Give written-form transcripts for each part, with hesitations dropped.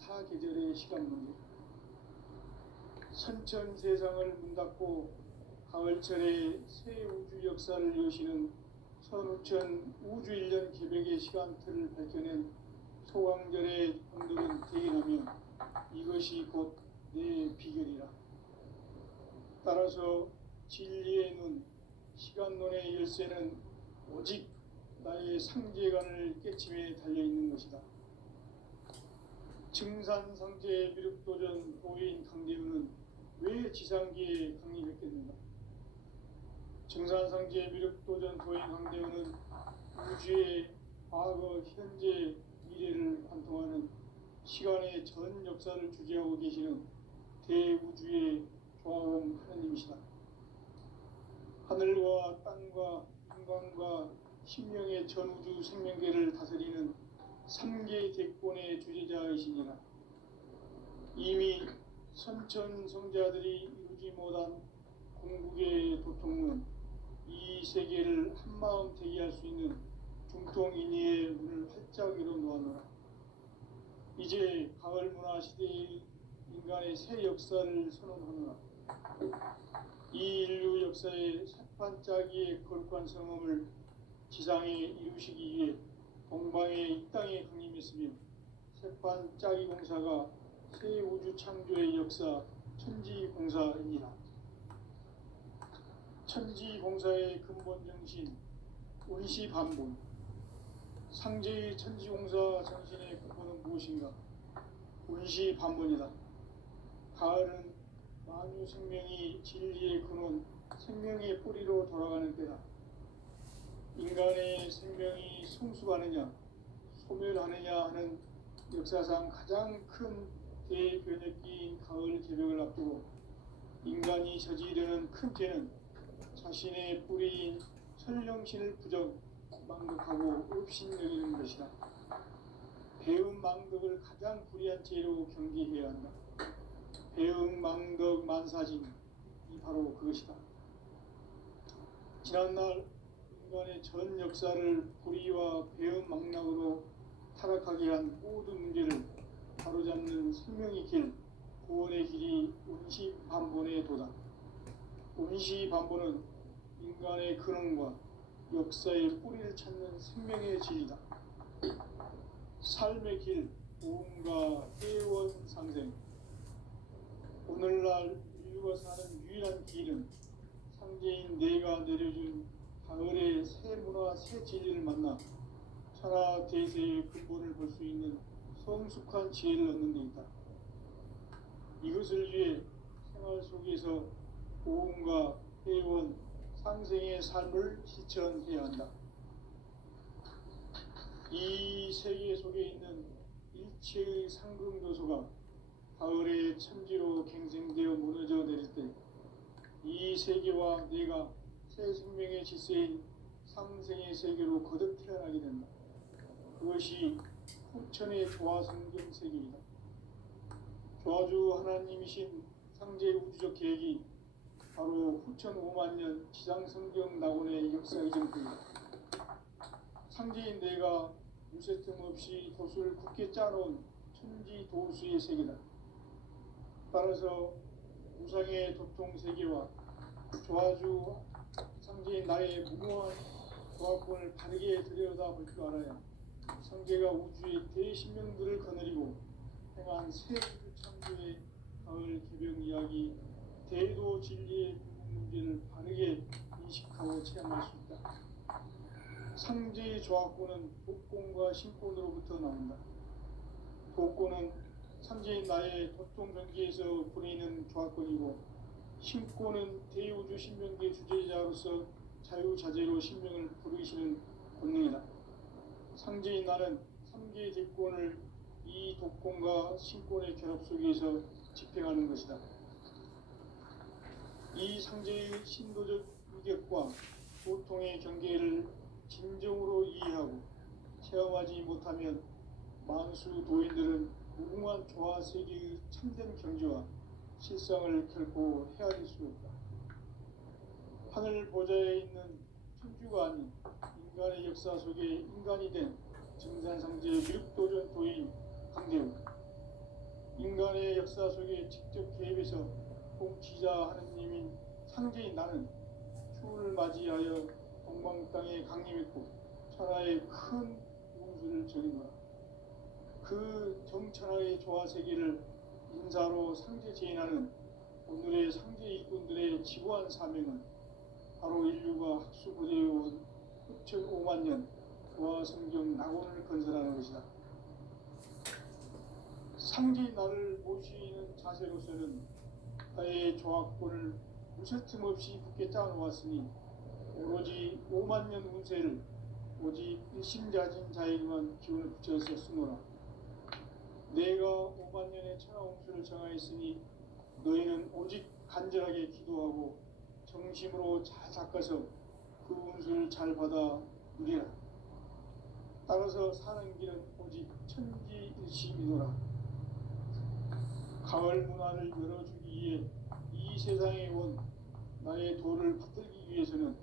사계절의 시간 문제. 선천 세상을 문 닫고 가을철에 새 우주 역사를 여시는 선우천 우주일년 개백의 시간틀을 밝혀낸 소강절의 분들은 대인하며 이것이 곧 내 비결이라. 따라서 진리의 눈, 시간론의 열쇠는 오직 나의 상제관을 깨침에 달려있는 것이다. 증산상제 미륵도전 도인 강대우는 왜 지상기에 강림했겠는가? 증산상제 미륵도전 도인 강대우는 우주의 과거, 현재, 미래를 관통하는 시간의 전 역사를 주재하고 계시는 대우주의 조화원 하느님이시다. 하늘과 땅과 인간과 신명의 전우주 생명계를 다스리는 3개 대권의 주재자이시니라. 이미 선천 성자들이 이루지 못한 궁극의 도통문, 이 세계를 한마음 대기할 수 있는 중통인의의 문을 활짝 열어 놓아노라. 이제 가을 문화 시대의 인간의 새 역사를 선언하노라. 이 인류 역사의 새판짜기의 거룩한 성험을 지상에 이루시기 위해 동방의 이 땅에 강림했으며 새판짜기 공사가 새 우주 창조의 역사 천지공사입니다. 천지공사의 근본 정신 운시반본. 상제의 천지공사 정신의 근본은 무엇인가? 운시반본이다. 가을은 만유 생명이 진리의 근원, 생명의 뿌리로 돌아가는 때다. 인간의 생명이 성숙하느냐, 소멸하느냐 하는 역사상 가장 큰 대변혁기인 가을 개벽을 앞두고 인간이 저지르는 큰 죄는 자신의 뿌리인 천령신을 부정, 망덕하고 업신여기는 것이다. 배음 망덕을 가장 불의한 죄로 경계해야 한다. 배음 망덕 만사진이 바로 그것이다. 지난날 인간의 전 역사를 불의와 배음 망락으로 타락하게 한 모든 문제를 바로잡는 생명의 길, 구원의 길이 운시반본의 도다. 운시반본은 인간의 근원과 역사의 뿌리를 찾는 생명의 진리다. 삶의 길, 보험과 회원상생. 오늘날 인류가 사는 유일한 길은 상제인 내가 내려준 가을의 새 문화, 새 진리를 만나 천하 대세의 근본을 볼 수 있는 성숙한 지혜를 얻는 데 있다. 이것을 위해 생활 속에서 보험과 회원, 상생의 삶을 실천해야 한다. 이 세계 속에 있는 일체의 상금도소가 가을의 천지로 갱생되어 무너져 내릴 때 이 세계와 내가 새 생명의 질서인 상생의 세계로 거듭 태어나게 된다. 그것이 후천의 조화성경 세계이다. 조화주 하나님이신 상제 우주적 계획이 바로 후천 5만년 지상성경 낙원의 역사 이전입니다. 상제인 내가 유세틈 없이 도수를 굳게 짜놓은 천지 도수의 세계다. 따라서 우상의 도통 세계와 조화주 상제인 나의 무모한 조화권을 바르게 들여다볼 줄 알아야 상제가 우주의 대신명들을 거느리고 행한 새 우주 창조의 가을 개벽 이야기, 대도 진리의 문제를 바르게 인식하고 체험할 수 있다. 상제의 조화권은 독권과 신권으로부터 나온다. 독권은 상제인 나의 도통경계에서 부리는 조화권이고, 신권은 대우주 신명계 주제자로서 자유자재로 신명을 부르시는 권능이다. 상제인 나는 3개의 대권을 이 독권과 신권의 결합 속에서 집행하는 것이다. 이 상제의 신도적 위격과 보통의 경계를 진정으로 이해하고 체험하지 못하면 만수 도인들은 무궁한 조화 세계의 참된 경지와 실상을 결코 헤아릴 수 없다. 하늘 보좌에 있는 천주가 아닌 인간의 역사 속에 인간이 된 증산상제 미륵도전 도인 강대우. 인간의 역사 속에 직접 개입해서 통치자 하느님인 상제인 나는 추운을 맞이하여 동방 땅에 강림했고 천하의 큰 운수를 전했노라. 그 정천하의 조화 세계를 인사로 상제 제인하는 오늘의 상제 일꾼들의 지고한 사명은 바로 인류가 학수고대해온 6,500만 년 조화 성경 낙원을 건설하는 것이다. 상제인 나를 모시는 자세로서는 나의 조합권을 무쇠틈 없이 굳게 짜놓았으니 오로지 5만 년 운세를 오직 일심자진 자에게만 기운을 붙여서 쓰노라. 내가 5만 년의 천하홍수를 정하였으니 너희는 오직 간절하게 기도하고 정심으로 잘 닦아서 그 운수를 잘 받아 누리라. 따라서 사는 길은 오직 천지일심이노라. 가을 문화를 열어주기 위해 이 세상에 온 나의 도를 받들기 위해서는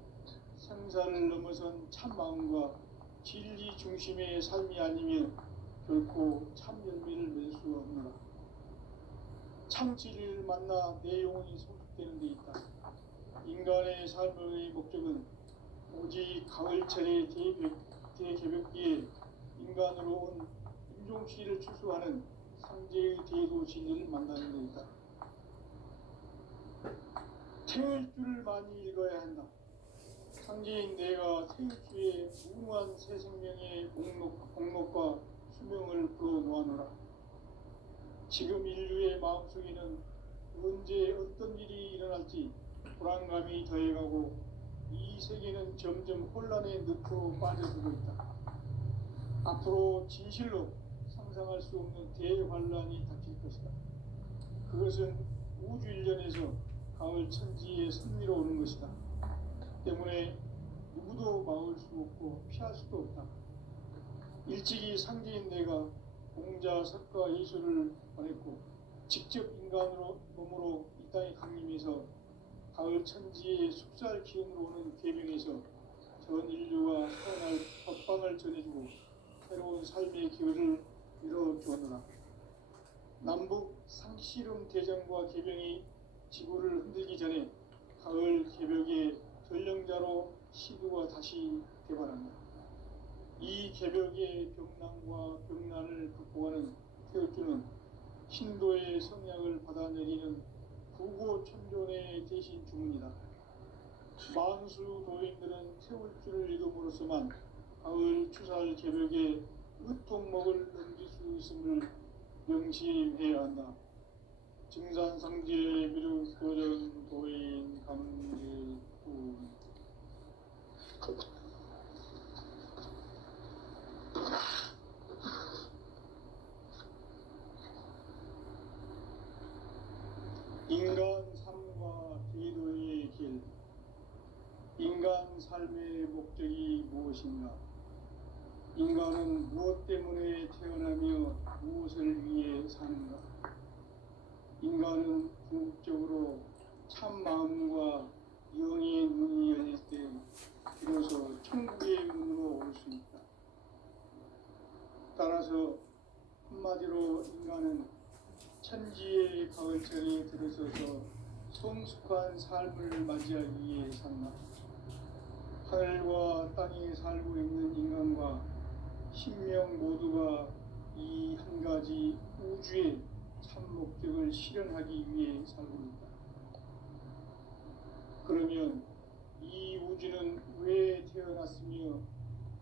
생사를 넘어선 참 마음과 진리 중심의 삶이 아니면 결코 참 열매를 맺을 수 없노라. 참 진리를 만나 내 영혼이 성숙되는 데 있다. 인간의 삶의 목적은 오직 가을철의 대개벽기에 인간으로 온 임종시를 추수하는 상제의 대도 진리를 만나는 데 있다. 태일주를 많이 읽어야 한다. 상제인 내가 태일주의 무궁한 새 생명의 공록과 수명을 불어놓아노라. 지금 인류의 마음속에는 언제 어떤 일이 일어날지 불안감이 더해가고 이 세계는 점점 혼란의 늪으로 빠져들고 있다. 앞으로 진실로 상상할 수 없는 대환란이 닥칠 것이다. 그것은 우주 일련에서 가을 천지의 섭리로 오는 것이다. 때문에 누구도 막을 수 없고 피할 수도 없다. 일찍이 상제인 내가 공자, 석가, 예수를 보냈고 직접 인간으로 몸으로 이 땅에 강림해서 가을 천지의 숲살 기운으로 오는 계명에서 전 인류가 살아날 법방을 전해주고 새로운 삶의 기회를 이뤄주었노라. 남북 상씨름 대전과 계병이 지구를 흔들기 전에 가을 개벽의 전령자로 시구가 다시 개발한다. 이 개벽의 병난과 병난을 극복하는 태울주는 신도의 성약을 받아내리는 구고천존의 대신 주문이다. 만수 도인들은 태울주를 읽음으로써만 가을 추살 개벽의 으통목을 넘길 수 있음을 명심해야 한다. 증산상제 미륵도전 도인 감리군. 인간 삶과 제도의 길. 인간 삶의 목적이 무엇인가? 인간은 무엇 때문에 태어나며 무엇을 위해 사는가? 인간은 궁극적으로 참 마음과 영의 눈이 열릴 때 비로소 천국의 문으로 올 수 있다. 따라서 한마디로 인간은 천지의 가을철에 들어서서 성숙한 삶을 맞이하기 위해 산다. 하늘과 땅에 살고 있는 인간과 신명 모두가 이 한 가지 우주의 참 목적을 실현하기 위해 살고 있다. 그러면 이 우주는 왜 태어났으며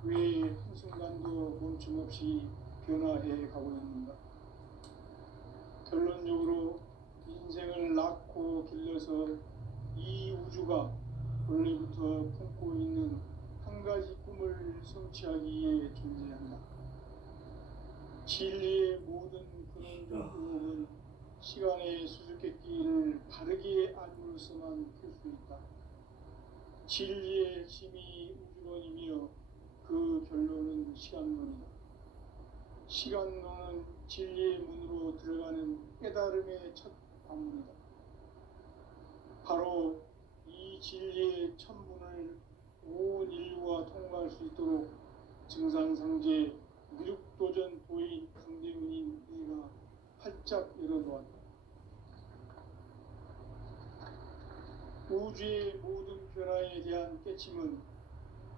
왜 한순간도 멈춤없이 변화해 가고 있는가? 결론적으로 인생을 낳고 길러서 이 우주가 원래부터 품고 있는 한 가지 꿈을 성취하기 위해 존재한다. 진리의 모든 근원적 의혹은 시간의 수수께끼를 바르게 알므로써만 풀 수 있다. 진리의 핵심이 우주론이며 그 결론은 시간론이다. 시간론은 진리의 문으로 들어가는 깨달음의 첫 관문이다. 바로 이 진리의 첫 문을 온 인류가 통과할 수 있도록 증산상제 미륵도전 도인 강대문인 내가 활짝 열어 우주의 모든 변화에 대한 깨침은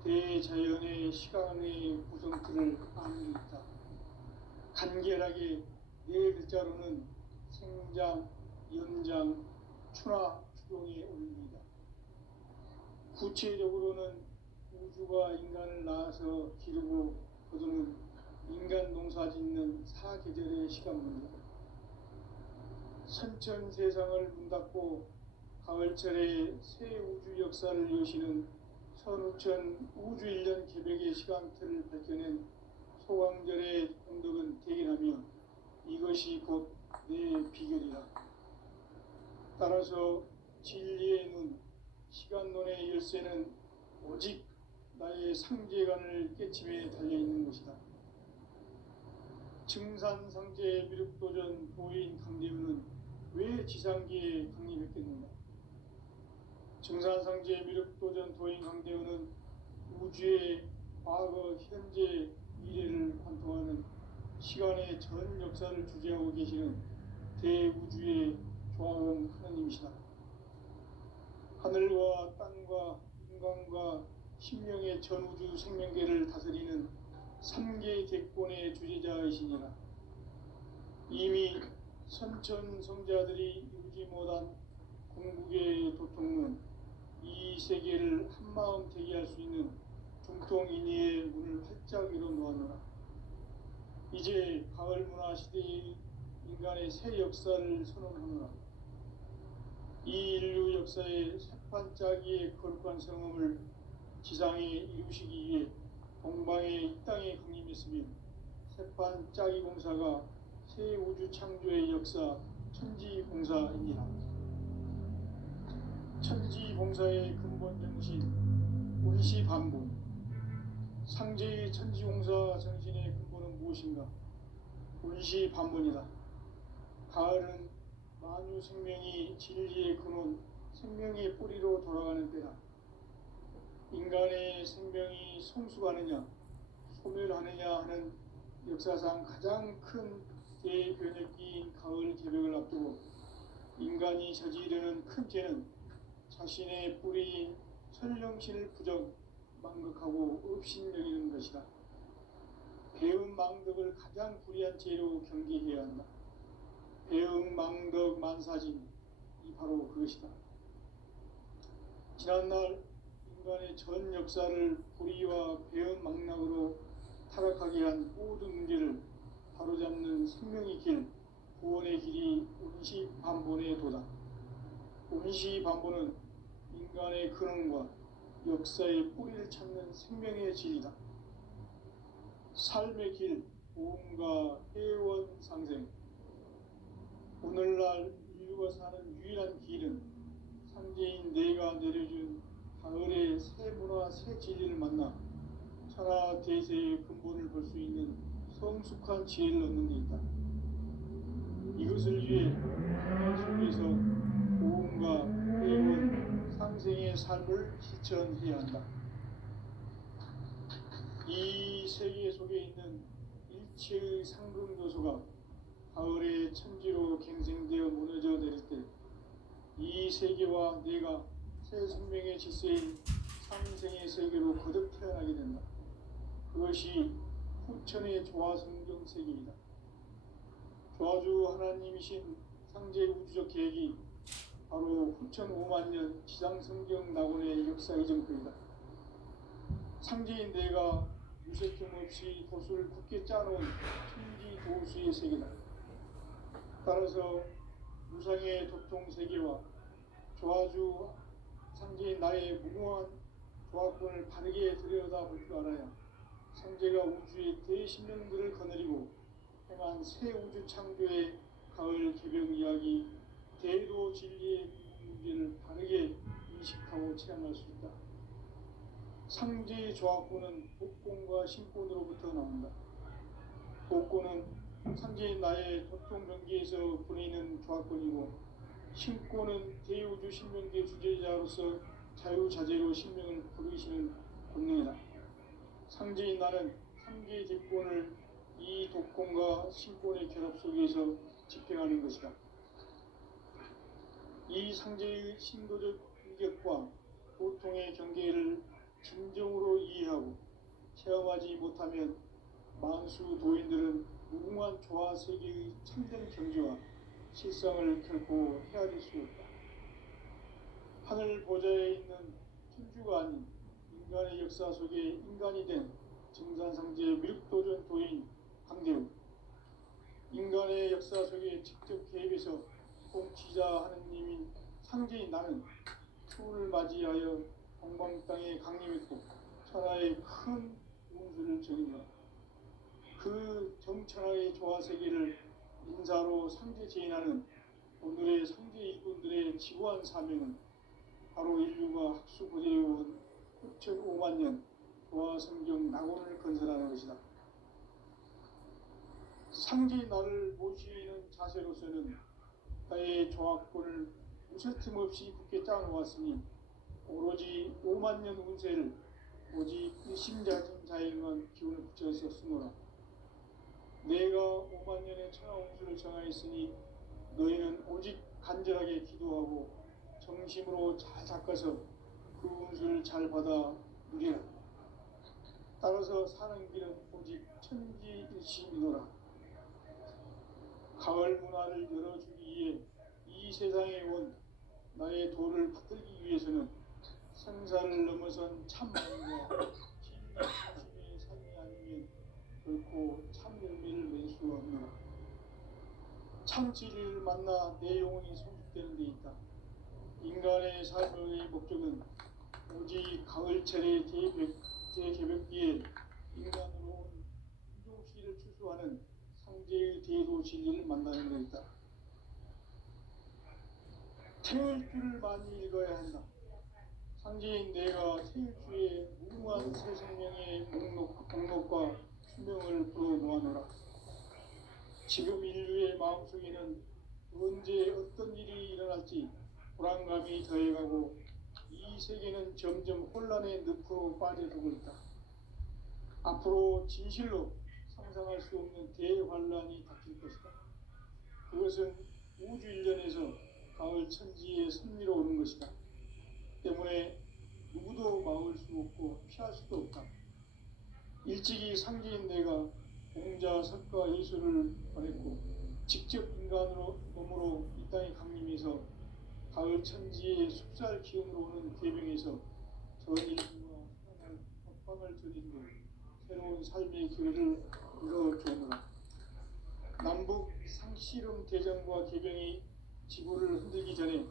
대자연의 시간의 구성틀을 아는 데 있다. 간결하게 네 글자로는 생장, 연장, 추나 추동에 올립니다. 구체적으로는 우주가 인간을 낳아서 기르고 거두는 인간 농사 짓는 사계절의 시간입니다. 선천 세상을 문 닫고 가을철에 새 우주 역사를 여시는 선우천 우주 1년 개백의 시간틀을 밝혀낸 소강절의 공덕은 대견하며 이것이 곧 내 비결이라. 따라서 진리의 눈, 시간론의 열쇠는 오직 나의 상제관을 깨침에 달려있는 것이다. 증산상제 미륵도전 도인 강대우는 왜 지상기에 강림했겠는가? 증산상제 미륵도전 도인 강대우는 우주의 과거, 현재, 미래를 관통하는 시간의 전 역사를 주재하고 계시는 대우주의 조화원 하나님이시다. 하늘과 땅과 인간과 신명의 전우주 생명계를 다스리는 3개 대권의 주제자이시니라. 이미 선천 성자들이 이루지 못한 궁극의 도통은 이 세계를 한마음 되게 할 수 있는 중통인의의 문을 활짝 열어 놓았노라. 이제 가을 문화 시대의 인간의 새 역사를 선언하노라. 이 인류 역사의 새판짜기의 거룩한 성음을 지상에 이루시기 위해 동방의 이 땅에 강림했으며 새판짜기 공사가 새 우주 창조의 역사 천지공사입니다. 천지공사의 근본 정신 운시반복. 상제의 천지공사 정신의 근본은 무엇인가? 운시반복이다. 가을은 만유 생명이 진리의 근원, 생명의 뿌리로 돌아가는 때다. 인간의 생명이 성숙하느냐, 소멸하느냐 하는 역사상 가장 큰 대변혁기인 가을 개벽을 앞두고 인간이 저지르는 큰 죄는 자신의 뿌리인 설령신을 부정, 망극하고 업신여기는 것이다. 배음 망덕을 가장 불의한 죄로 경계해야 한다. 배음 망덕 만사진이 바로 그것이다. 지난날 인간의 전 역사를 불의와 배음 망락으로 타락하게 한 모든 문제를 바로잡는 생명의 길, 구원의 길이 운시반본의 도다. 운시반본은 인간의 근원과 역사의 뿌리를 찾는 생명의 진리다. 삶의 길, 보험과 회원 상생. 오늘날 인류가 사는 유일한 길은 상제인 내가 내려준 가을의 새 문화, 새 진리를 만나 천하 대세의 근본을 볼 수 있는 성숙한 지혜를 얻는 데 있다. 이것을 위해 속에서 보험과 회원, 상생의 삶을 실천해야 한다. 이 세계 속에 있는 일체의 상승조소가 가을의 천지로 갱생되어 무너져 내릴 때 이 세계와 내가 새 생명의 질서인 상생의 세계로 거듭 태어나게 된다. 그것이 후천의 조화성경 세계이다. 조화주 하나님이신 상제 우주적 계획이 바로 후천 5만년 지상성경 낙원의 역사 이전거이다. 상제인 내가 유세점 없이 도수를 굳게 짜놓은 천지 도수의 세계다. 따라서 무상의 도통 세계와 조화주 상제인 나의 무궁한 조화권을 바르게 들여다볼 줄 알아야 상제가 우주의 대신령들을 거느리고 행한 새 우주 창조의 가을 개벽 이야기, 대도 진리의 문제를 바르게 인식하고 체험할 수 있다. 상제의 조화권은 복권과 신권으로부터 나온다. 복권은 상제인 나의 도통 경계에서 보내는 조화권이고, 신권은 대우주 신명계 주제자로서 자유자재로 신명을 부르시는 권능이다. 상제인 나는 3개의 대권을 이 독권과 신권의 결합 속에서 집행하는 것이다. 이 상제의 신도적 감격과 고통의 경계를 진정으로 이해하고 체험하지 못하면 만수 도인들은 무궁한 조화 세계의 참된 경지와 실상을 결코 헤아릴 수 없다. 하늘 보좌에 있는 천주가 아닌 인간의 역사 속에 인간이 된 증산상제 미륵도전 도인 강대우, 인간의 역사 속에 직접 개입해서 통치자 하느님인 상제인 나는 추운을 맞이하여 동방 땅에 강림했고 천하의 큰 운수를 정인다. 그 정천하의 조화세계를 인사로 상제 제인하는 오늘의 상제 일꾼들의 지구한 사명은 바로 인류가 학수고대해온 6,5만 년 조화성경 낙원을 건설하는 것이다. 상제의 나를 모시는 자세로서는 나의 조화권을 무쇠틈 없이 굳게 짜놓았으니 오로지 5만 년 운세를 오직 일심자진 자에만 기운을 붙여서 쓰노라. 내가 5만 년의 천하 운수를 정하였으니 너희는 오직 간절하게 기도하고 정심으로 잘 닦아서 그 운수를 잘 받아 누리라. 따라서 사는 길은 오직 천지일심이노라. 가을 문화를 열어주기 위해 이 세상에 온 나의 도를 받들기 위해서는 생사를 넘어선 참마음과 진리중심의 삶이 아니면 결코 참 열매를 맺을 수 없노라. 참 진리를 만나 내 영혼이 성숙되는 데 있다. 인간의 삶의 목적은 오직 가을철의 대개벽기에 인간으로 온 인종시를 추수하는 상제의 대도 진리를 만나는 데 있다. 태울 줄을 많이 읽어야 한다. 상제인 내가 태일주의 무궁한 새 생명의 목록과 수명을 불어모아노라. 지금 인류의 마음속에는 언제 어떤 일이 일어날지 불안감이 더해가고 이 세계는 점점 혼란의 늪으로 빠져들고 있다. 앞으로 진실로 상상할 수 없는 대환란이 닥칠 것이다. 그것은 우주 일련에서 가을 천지의 섭리로 오는 것이다. 때문에 누구도 막을 수 없고 피할 수도 없다. 일찍이 상제인 내가 공자, 석가, 예수를 보냈고 직접 인간으로 몸으로 이 땅에 강림해서 가을 천지의 숲살 기운으로 오는 계명에서 전 인류와 법방을 전인고 새로운 삶의 기회를 이뤄주노라. 남북 상씨름 대전과 개병이 지구를 흔들기 전에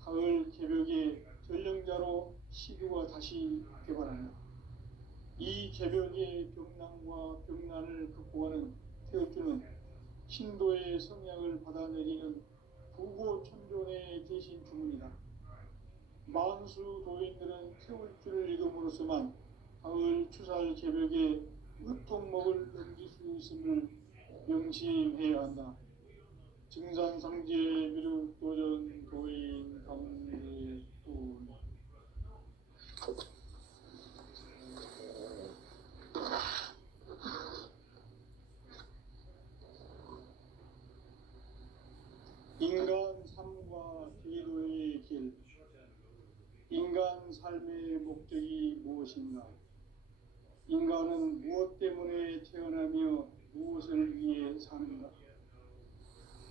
가을 개벽의 전령자로 시교가 다시 개발한다. 이 개벽의 병난과 병난을 극복하는 태울주는 신도의 성약을 받아내리는 부고천존의 대신 주문이다. 만수 도인들은 태울주를 읽음으로써만 가을 추살 개벽의 으통목을 넘길 수 있음을 명심해야 한다. 증산상제 미륵도전 도인 강대도 인간 삶과 기도의 길. 인간 삶의 목적이 무엇인가? 인간은 무엇 때문에 태어나며 무엇을 위해 사는가?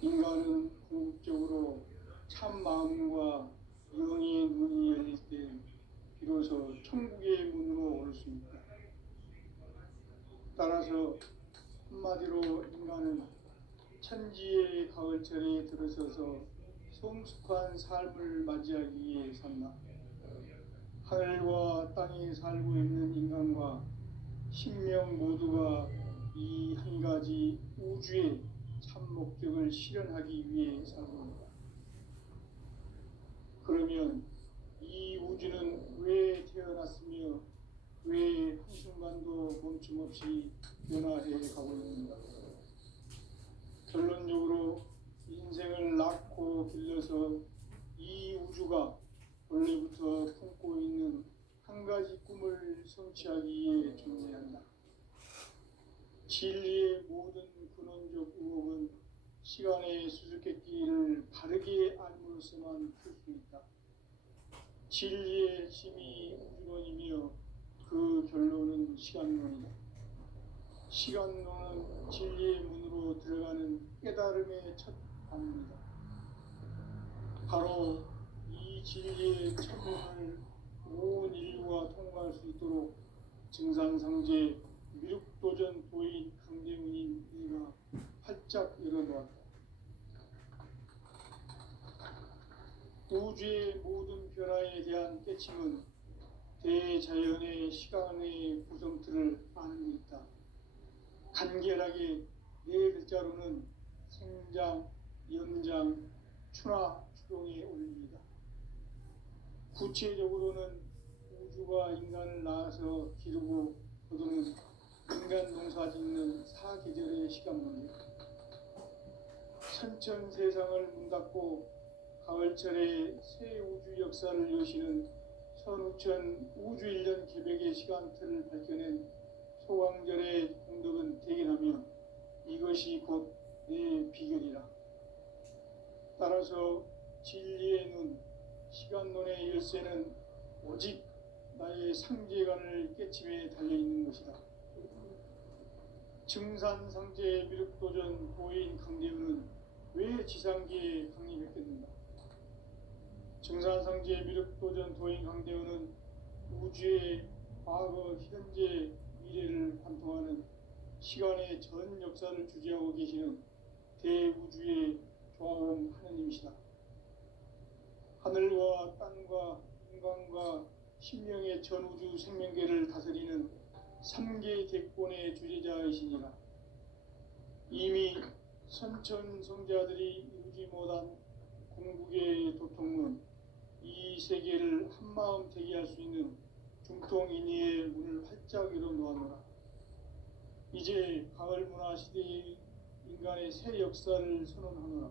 인간은 궁극적으로 참 마음과 영의 눈이 열릴 때 비로소 천국의 문으로 올 수 있다. 따라서 한마디로 인간은 천지의 가을철에 들어서서 성숙한 삶을 맞이하기 위해 산다. 하늘과 땅에 살고 있는 인간과 신명 모두가 이 한 가지 우주의 참 목적을 실현하기 위해 살고 있다. 그러면 이 우주는 왜 태어났으며 왜 한순간도 멈춤없이 변화해 가고 있는가? 결론적으로 인생을 낳고 길러서 이 우주가 원래부터 품고 있는 한 가지 꿈을 성취하기 위해 존재한다. 진리의 모든 근원적 의혹은 시간의 수수께끼를 바르게 알므로써만 풀 수 있다. 진리의 핵심이 우주론이며 그 결론은 시간론이다. 시간론은 진리의 문으로 들어가는 깨달음의 첫 방문이다. 바로 이 진리의 첫 문을 온 인류가 통과할 수 있도록 증산상제 미륵도전 도인 강대문인 이가 활짝 열어놓았다. 우주의 모든 변화에 대한 깨침은 대자연의 시간의 구성틀을 아는 데 있다. 간결하게 네 글자로는 생장, 연장, 추나 추동에 올립니다. 구체적으로는 우주가 인간을 낳아서 기르고 거두는 인간 농사 짓는 사계절의 시간문이다. 천천 세상을 문 닫고 가을철에 새 우주 역사를 여시는 선우천 우주 1년 계백의 시간틀을 밝혀낸 소강절의 공덕은 대견하며 이것이 곧 내 비결이라. 따라서 진리의 눈, 시간론의 열쇠는 오직 나의 상제관을 깨침에 달려있는 것이다. 증산상제 미륵도전 도인 강대우는 왜 지상계에 강림했겠는가? 증산상제 미륵도전 도인 강대우는 우주의 과거, 현재, 미래를 관통하는 시간의 전 역사를 주재하고 계시는 대우주의 조화원 하느님이시다. 하늘과 땅과 인간과 신명의 전우주 생명계를 다스리는 3개 대권의 주재자이시니라. 이미 선천성자들이 이루지 못한 궁극의 도통은 이 세계를 한마음 되게 할 수 있는 중통인의의 문을 활짝 열어놓았노라. 이제 가을문화 시대의 인간의 새 역사를 선언하노라.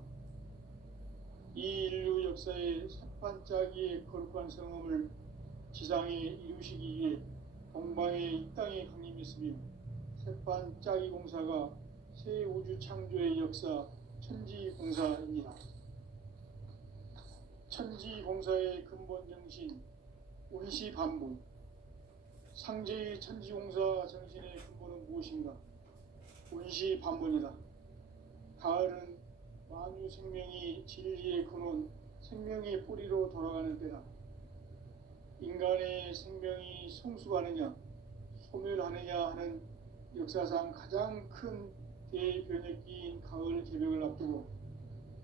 이 인류 역사의 삽판짜기의 거룩한 성험을 지상에 이루시기 위해 동방의 이 땅에 강림했으며 삽판짜기 공사가 새 우주 창조의 역사 천지공사입니다. 천지공사의 근본 정신 운시반복. 상제의 천지공사 정신의 근본은 무엇인가? 운시반복이다. 가을은 만유 생명이 진리의 근원, 생명의 뿌리로 돌아가는 때다. 인간의 생명이 성숙하느냐, 소멸하느냐 하는 역사상 가장 큰 대변혁기인 가을 개벽을 앞두고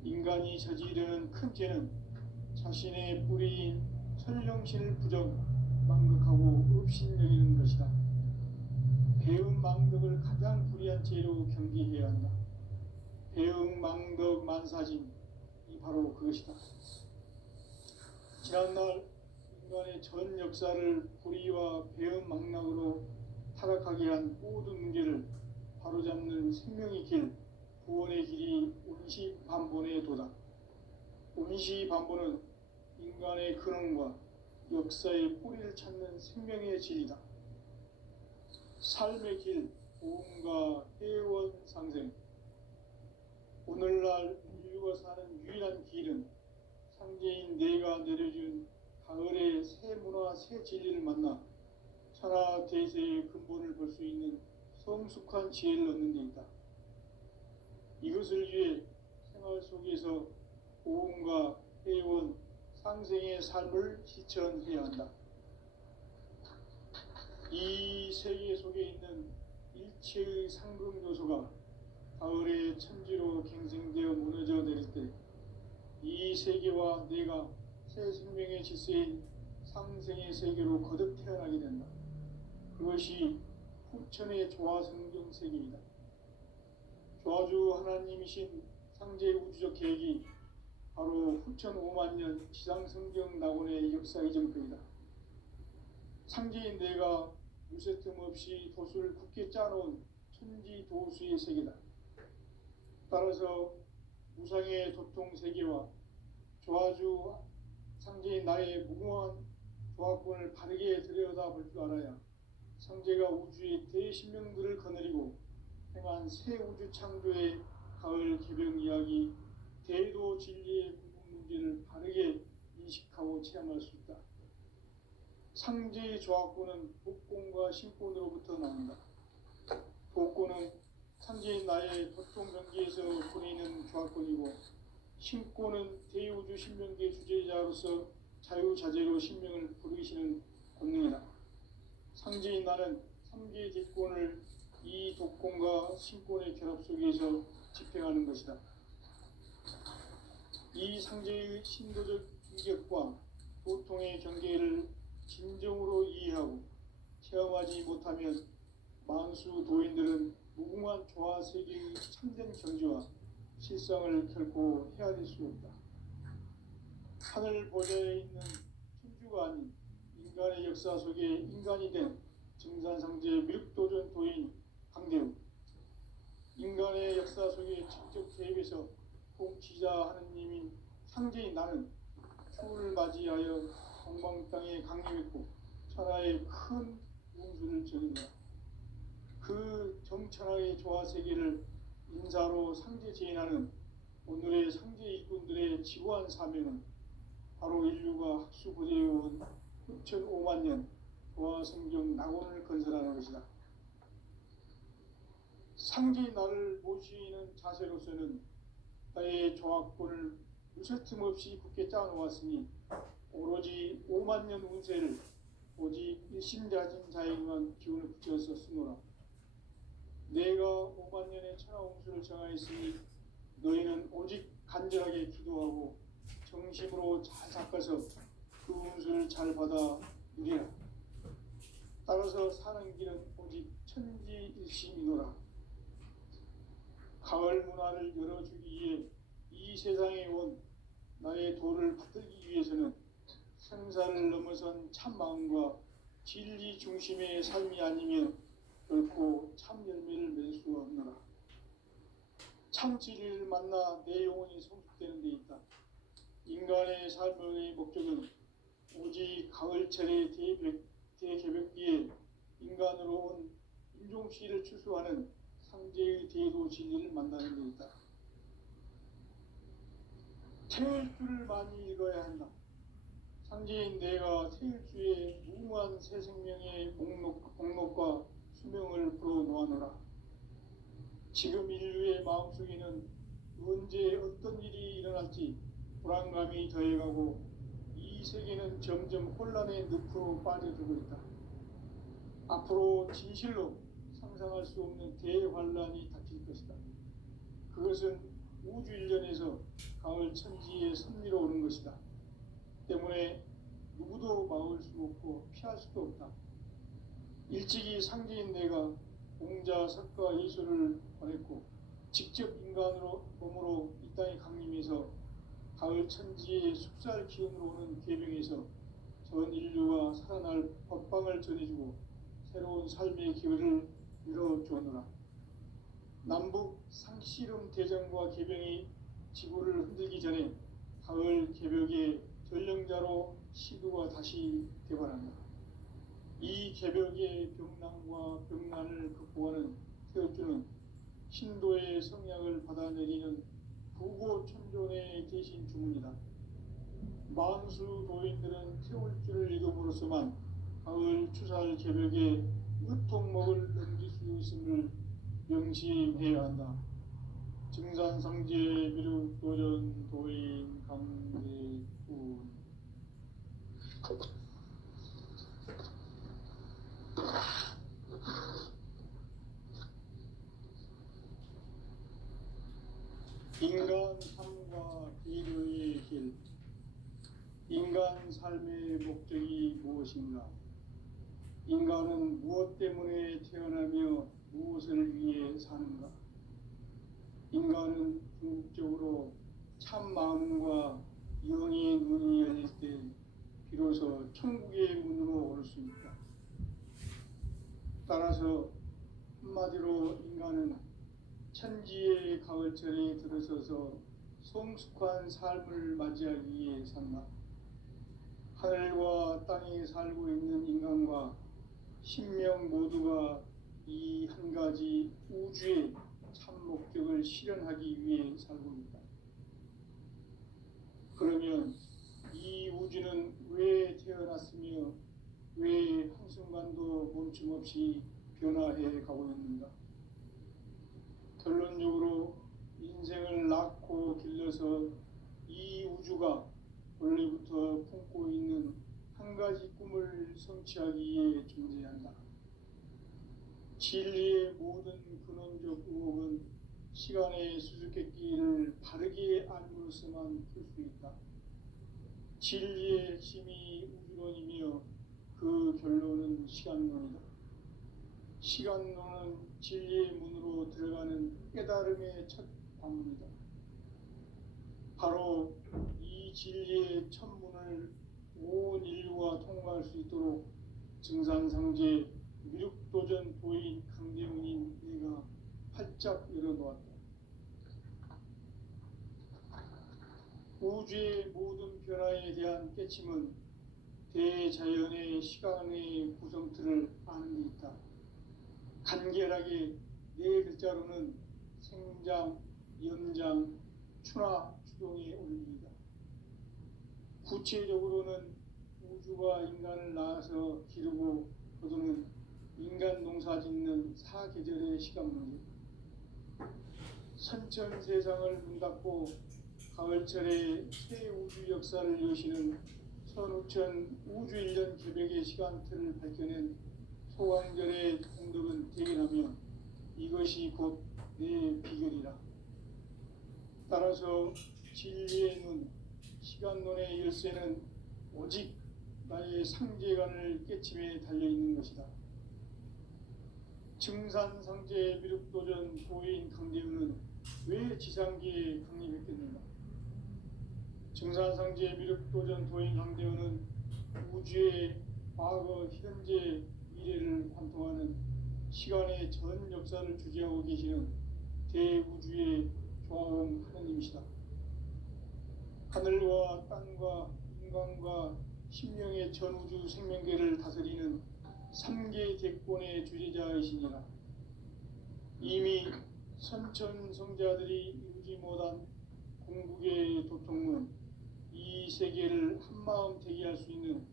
인간이 저지르는 큰 죄는 자신의 뿌리인 천령신을 부정, 망극하고 업신여기는 것이다. 배음 망덕을 가장 불의한 죄로 경계해야 한다. 배음 망덕 만사진이 바로 그것이다. 지난날 인간의 전 역사를 불의와 배음 망락으로 타락하게 한 모든 문제를 바로잡는 생명의 길, 구원의 길이 운시반본의 도다. 운시반본은 인간의 근원과 역사의 뿌리를 찾는 생명의 진리다. 삶의 길, 보험과 회원 상생. 오늘날 인류가 사는 유일한 길은 상제인 내가 내려준 가을의 새 문화, 새 진리를 만나 천하 대세의 근본을 볼 수 있는 성숙한 지혜를 얻는 데 있다. 이것을 위해 생활 속에서 보험과 회원, 상생의 삶을 실천해야 한다. 이 세계 속에 있는 일체의 상금 요소가 가을의 천지로 갱생되어 무너져 내릴 때 이 세계와 내가 새 생명의 질서인 상생의 세계로 거듭 태어나게 된다. 그것이 후천의 조화성경 세계이다. 조화주 하나님이신 상제 우주적 계획이 바로 후천 5만년 지상성경 낙원의 역사 이전표이다. 상제인 내가 무쇠 틈 없이 도수를 굳게 짜놓은 천지도수의 세계다. 따라서 무상의 도통 세계와 조화주 상제인 나의 무궁한 조화권을 바르게 들여다볼 줄 알아야 상제가 우주의 대신명들을 거느리고 행한 새 우주 창조의 가을 개벽 이야기, 대도 진리의 궁극 문제를 바르게 인식하고 체험할 수 있다. 상제의 조합구는 복권과 신권으로부터 나온다. 복권은 상제인 나의 도통 경기에서 보내는 조합권이고, 신권은 대우주 신명계 주제자로서 자유자재로 신명을 부르시는 권능이다. 상제인 나는 3개의 객권을 이 독권과 신권의 결합 속에서 집행하는 것이다. 이 상제의 신도적 인격과 도통의 경계를 진정으로 이해하고 체험하지 못하면 만수 도인들은 무궁한 조화 세계의 참된 경지와 실상을 결코 헤아릴 수 없다. 하늘 보좌에 있는 천주가 아닌 인간의 역사 속에 인간이 된 증산상제 밀도전 도인 강대우, 인간의 역사 속에 직접 개입해서 통치자 하느님인 상제인 나는 추를 맞이하여 동방 땅에 강림했고 천하의 큰 웅수를 전한다. 그 정천하의 조화 세계를 인사로 상제 제인하는 오늘의 상제 일꾼들의 지고한 사명은 바로 인류가 학수고대해온 6,5만 년 조화 성경 낙원을 건설하는 것이다. 상제인 나를 모시는 자세로서는 나의 조합권을 무쇠 틈 없이 굳게 짜놓았으니 오로지 5만 년 운세를 오직 일심가진 자에게만 기운을 붙여서 쓰노라. 내가 5만 년의 천하홍수를 정하였으니 너희는 오직 간절하게 기도하고 정심으로 잘 닦아서 그 운수를 잘 받아 누리라. 따라서 사는 길은 오직 천지일심이노라. 가을 문화를 열어주기 위해 이 세상에 온 나의 도를 받들기 위해서는 생사를 넘어선 참 마음과 진리 중심의 삶이 아니면 결코 참 열매를 맺을 수 없노라. 참 진리를 만나 내 영혼이 성숙되는 데 있다. 인간의 삶의 목적은 오직 가을철의 대개벽기에 인간으로 온 인종씨를 추수하는 상제의 대도 진리를 만나는 데 있다. 태일주를 많이 읽어야 한다. 상제인 내가 태일주의 무궁한 새 생명의 목록과 수명을 불어놓아노라. 지금 인류의 마음속에는 언제 어떤 일이 일어날지 불안감이 더해가고 이 세계는 점점 혼란의 늪으로 빠져들고 있다. 앞으로 진실로 상상할 수 없는 대환란이 닥칠 것이다. 그것은 우주 일련에서 가을 천지의 섭리로 오는 것이다. 때문에 누구도 막을 수 없고 피할 수도 없다. 일찍이 상제인 내가 공자, 석가, 예수를 보냈고 직접 인간으로 몸으로 이 땅에 강림해서 가을 천지의 숙살 기운으로 오는 계명에서 전 인류가 살아날 법방을 전해주고 새로운 삶의 기회를 열어주었노라. 남북 상씨름 대전과 개병이 지구를 흔들기 전에 가을 개벽의 전령자로 시도가 다시 개발한다. 이 개벽의 병난과 병난을 극복하는 태엽주는 신도의 성약을 받아내리는 부고천존의 대신 주문이다. 만수 도인들은 태울주를 읽음으로써만 가을 추살 개벽의 으통목을 넘길 수 있음을 명심해야 한다. 증산상제 미륵도전 도인 강대군. 인간 삶과 비료의 길. 인간 삶의 목적이 무엇인가? 인간은 무엇 때문에 태어나며 무엇을 위해 사는가? 인간은 궁극적으로 참 마음과 영의 문이 열릴 때 비로소 천국의 문으로 올 수 있다. 따라서 한마디로 인간은 천지의 가을철에 들어서서 성숙한 삶을 맞이하기 위해 산다. 하늘과 땅에 살고 있는 인간과 신명 모두가 이 한 가지 우주의 참 목적을 실현하기 위해 살고 있다. 그러면 이 우주는 왜 태어났으며 왜 한순간도 멈춤 없이 변화해 가고 있는가? 결론적으로 인생을 낳고 길러서 이 우주가 원래부터 품고 있는 한 가지 꿈을 성취하기 위해 존재한다. 진리의 모든 근원적 의혹은 시간의 수수께끼를 바르게 알므로서만 풀 수 있다. 진리의 핵심이 우주론이며 그 결론은 시간론이다. 시간론은 진리의 문으로 들어가는 깨달음의 첫 방문이다. 바로 이 진리의 첫 문을 온 인류가 통과할 수 있도록 증산상제 미륵도전 도인 강대문인 내가 활짝 열어놓았다. 우주의 모든 변화에 대한 깨침은 대자연의 시간의 구성틀을 아는 데 있다. 간결하게 네 글자로는 생장, 연장, 추나 추동의 원리이다. 구체적으로는 우주가 인간을 낳아서 기르고 거두는 인간 농사 짓는 사계절의 시간문제, 선천 세상을 문 닫고 가을철에 새 우주 역사를 여시는 선우천 우주 1년 개벽의 시간틀을 밝혀낸 소강절의 공덕은 대견하며 이것이 곧 내 비결이라. 따라서 진리의 눈, 시간론의 열쇠는 오직 나의 상제관을 깨침에 달려있는 것이다. 증산상제 미륵도전 도인 강대훈은 왜 지상기에 강림했겠는가? 증산상제 미륵도전 도인 강대훈은 우주의 과거, 현재, 미래를 관통하는 시간의 전 역사를 주재하고 계시는 대우주의 조화음 하느님이시다. 하늘과 땅과 인간과 심령의 전우주 생명계를 다스리는 3계 대권의 주재자이시니라. 이미 선천성자들이 이루지 못한 궁극의 도통문, 이 세계를 한마음 대기할 수 있는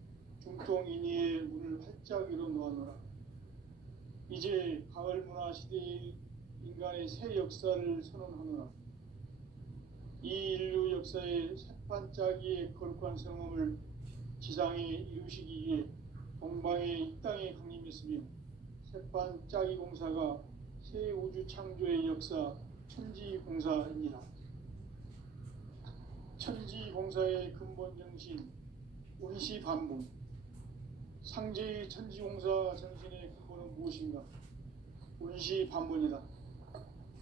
중통인의의 문을 활짝 열어놓아노라. 이제 가을 문화 시대의 인간의 새 역사를 선언하노라. 이 인류 역사의 새반짝이의 거룩한 성험을 지상에 이루시기 위해 동방의 이 땅에 강림했으며 새반짝이 공사가 새 우주 창조의 역사 천지공사입니다. 천지공사의 근본 정신 원시반복, 상제의 천지공사 정신의 근본은 무엇인가? 원시반복이다.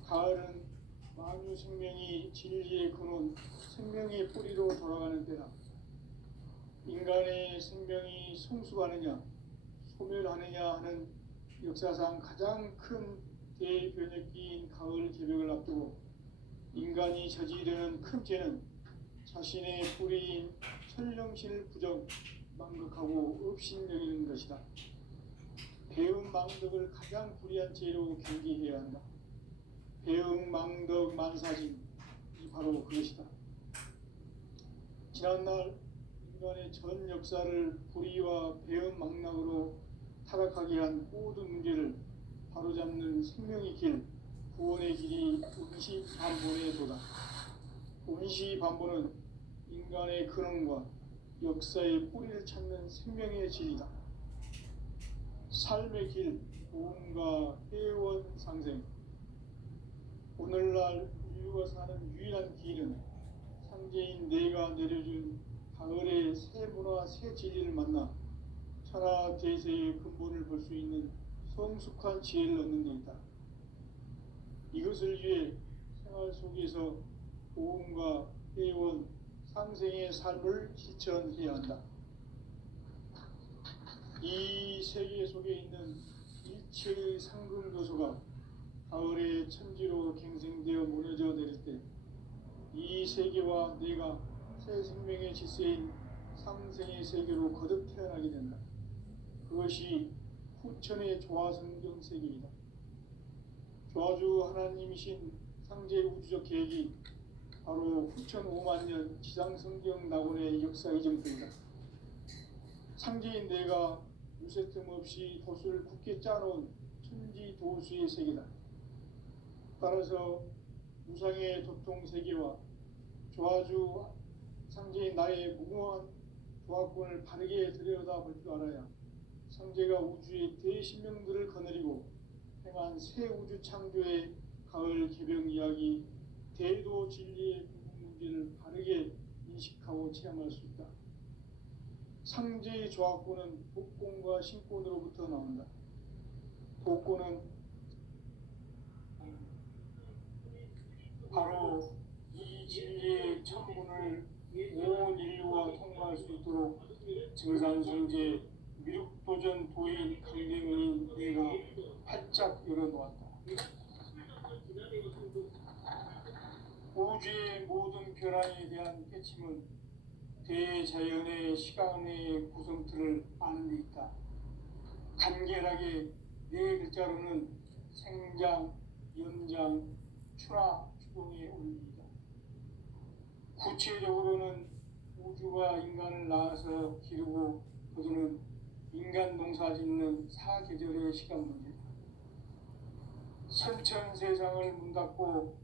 가을은 만유 생명이 진리의 근원, 생명의 뿌리로 돌아가는 때다. 인간의 생명이 성숙하느냐, 소멸하느냐 하는 역사상 가장 큰 대변혁기인 가을 개벽을 앞두고 인간이 저지르는 큰 죄는 자신의 뿌리인 천령신을 부정, 망극하고 업신여기는 것이다. 배움 망덕을 가장 불의한 죄로 경계해야 한다. 배움 망덕 만사진, 이 바로 그것이다. 지난날 인간의 전 역사를 불의와 배움 망락으로 타락하게 한 모든 문제를 바로잡는 생명의 길, 구원의 길이 원시반본의 도다. 원시반본은 인간의 근원과 역사의 뿌리를 찾는 생명의 진리다. 삶의 길, 보험과 회원 상생. 오늘날 인류가 사는 유일한 길은 상제인 내가 내려준 가을의 새 문화, 새 진리를 만나 천하 대세의 근본을 볼 수 있는 성숙한 지혜를 얻는 데 있다. 이것을 위해 생활 속에서 보험과 회원, 상생의 삶을 실천해야 한다. 이 세계 속에 있는 일체의 상금 요소가 가을의 천지로 갱생되어 무너져 내릴 때 이 세계와 내가 새 생명의 질서인 상생의 세계로 거듭 태어나게 된다. 그것이 후천의 조화성경 세계이다. 조화주 하나님이신 상제 우주적 계획이 바로 후천 5만 년 지상성경 낙원의 역사 이정표이다. 상제인 내가 무새 틈 없이 도수를 굳게 짜놓은 천지 도수의 세계다. 따라서 무상의 도통 세계와 조화주 상제인 나의 무궁한 조화권을 바르게 들여다볼 줄 알아야 상제가 우주의 대신명들을 거느리고 행한 새 우주 창조의 가을 개병 이야기 대도 진리의 궁극 문제를 바르게 인식하고 체험할 수 있다. 상제의 조화권은 복권과 신권으로부터 나온다. 복권은 바로 이 진리의 천문을 온 인류가 통과할 수 있도록 증산성제 미륵도전 도인 강대문인 내가 활짝 열어놓았다. 우주의 모든 변화에 대한 깨침은 대자연의 시간의 구성틀을 아는 데 있다. 간결하게 네 글자로는 생장, 연장, 추나, 추동의 원리이다. 구체적으로는 우주가 인간을 낳아서 기르고 거두는 인간 농사 짓는 사계절의 시간 문제다. 선천 세상을 문 닫고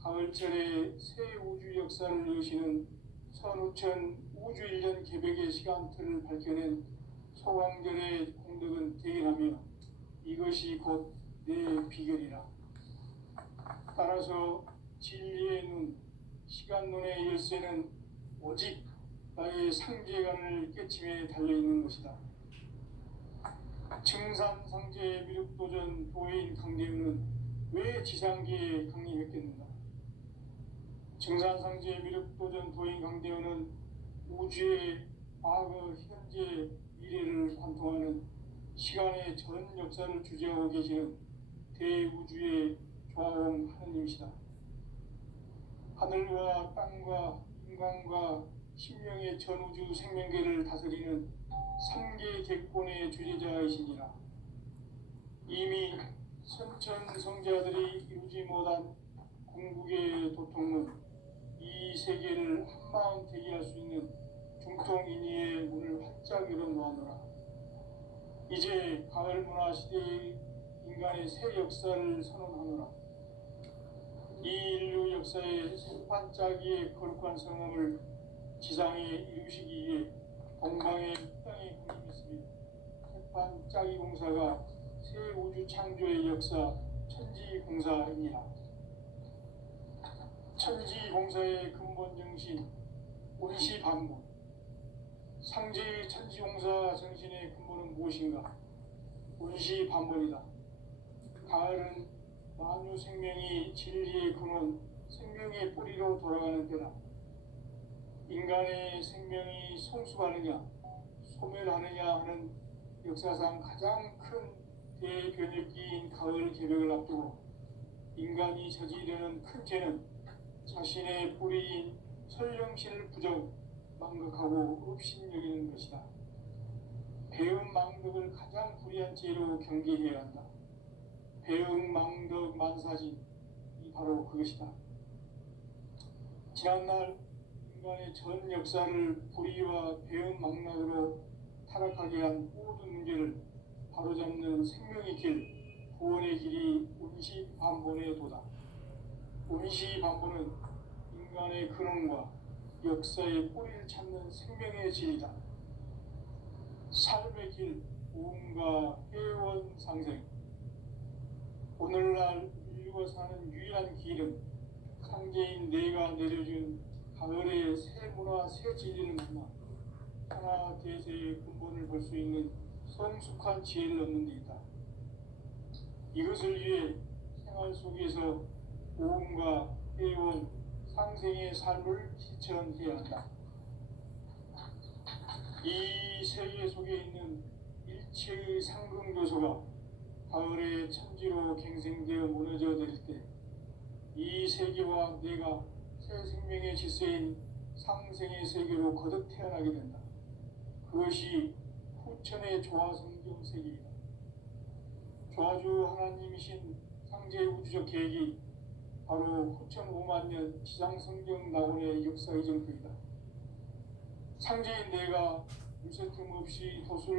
가을철에 새 우주 역사를 여시는 선우천 우주 1년 개벽의 시간틀을 밝혀낸 소광절의 공덕은 대견하며 이것이 곧 내 비결이라. 따라서 진리의 눈, 시간론의 열쇠는 오직 나의 상제관을 깨침에 달려있는 것이다. 증산상제의 미륵도전 도인 강대우는 왜 지상계에 강림했겠는가? 증산상제의 미륵도전 도인 강대우는 우주의 과거, 현재, 미래를 관통하는 시간의 전 역사를 주재하고 계시는 대우주의 조화원 하느님이시다. 하늘과 땅과 인간과 신명의 전우주 생명계를 다스리는 삼계 객권의 주재자이시니라. 이미 선천성자들이 이루지 못한 궁극의 도통은 이 세계를 한마음 대기할 수 있는 중통인의의 문을 활짝 열어놓았노라. 이제 가을 문화 시대의 인간의 새 역사를 선언하노라. 이 인류 역사의 새반짝이의 거룩한 성함을 지상에 이루시기 위해 동방의 땅에 군림했으며 새반짝이 공사가 새 우주 창조의 역사 천지공사이니라. 천지공사의 근본 정신 온시반본. 상제의 천지공사 정신의 근본은 무엇인가? 온시반본이다. 가을은 만유 생명이 진리의 근원, 생명의 뿌리로 돌아가는 때다. 인간의 생명이 성숙하느냐, 소멸하느냐 하는 역사상 가장 큰 대변혁기인 가을 개벽을 앞두고 인간이 저지르는 큰 죄는 자신의 뿌리인 설령신을 부정, 망각하고 업신여기는 것이다. 배음 망덕을 가장 불의한 죄로 경계해야 한다. 배음 망덕 만사진, 이 바로 그것이다. 지난날 인간의 전 역사를 불의와 배음 망락으로 타락하게 한 모든 문제를 바로잡는 생명의 길, 구원의 길이 온시반본의 도다. 온시반본은 인간의 근원과 역사의 뿌리를 찾는 생명의 진리다. 삶의 길, 보험과 회원 상생. 오늘날 인류가 사는 유일한 길은 상제인 내가 내려준 가을의 새 문화, 새 진리를 만나 하나 대세의 근본을 볼 수 있는 성숙한 지혜를 얻는 데 있다. 이것을 위해 생활 속에서 보험과 회원, 상생의 삶을 실천해야 한다. 이 세계 속에 있는 일체의 상승교소가 가을의 천지로 갱생되어 무너져 내릴 때 이 세계와 내가 새 생명의 질서인 상생의 세계로 거듭 태어나게 된다. 그것이 후천의 조화성경 세계이다. 조화주 하나님이신 상제 우주적 계획이 바로 후천 5만 년 지상성경 낙원의 역사 이정표이다. 상제인 내가 물새 틈 없이 도수를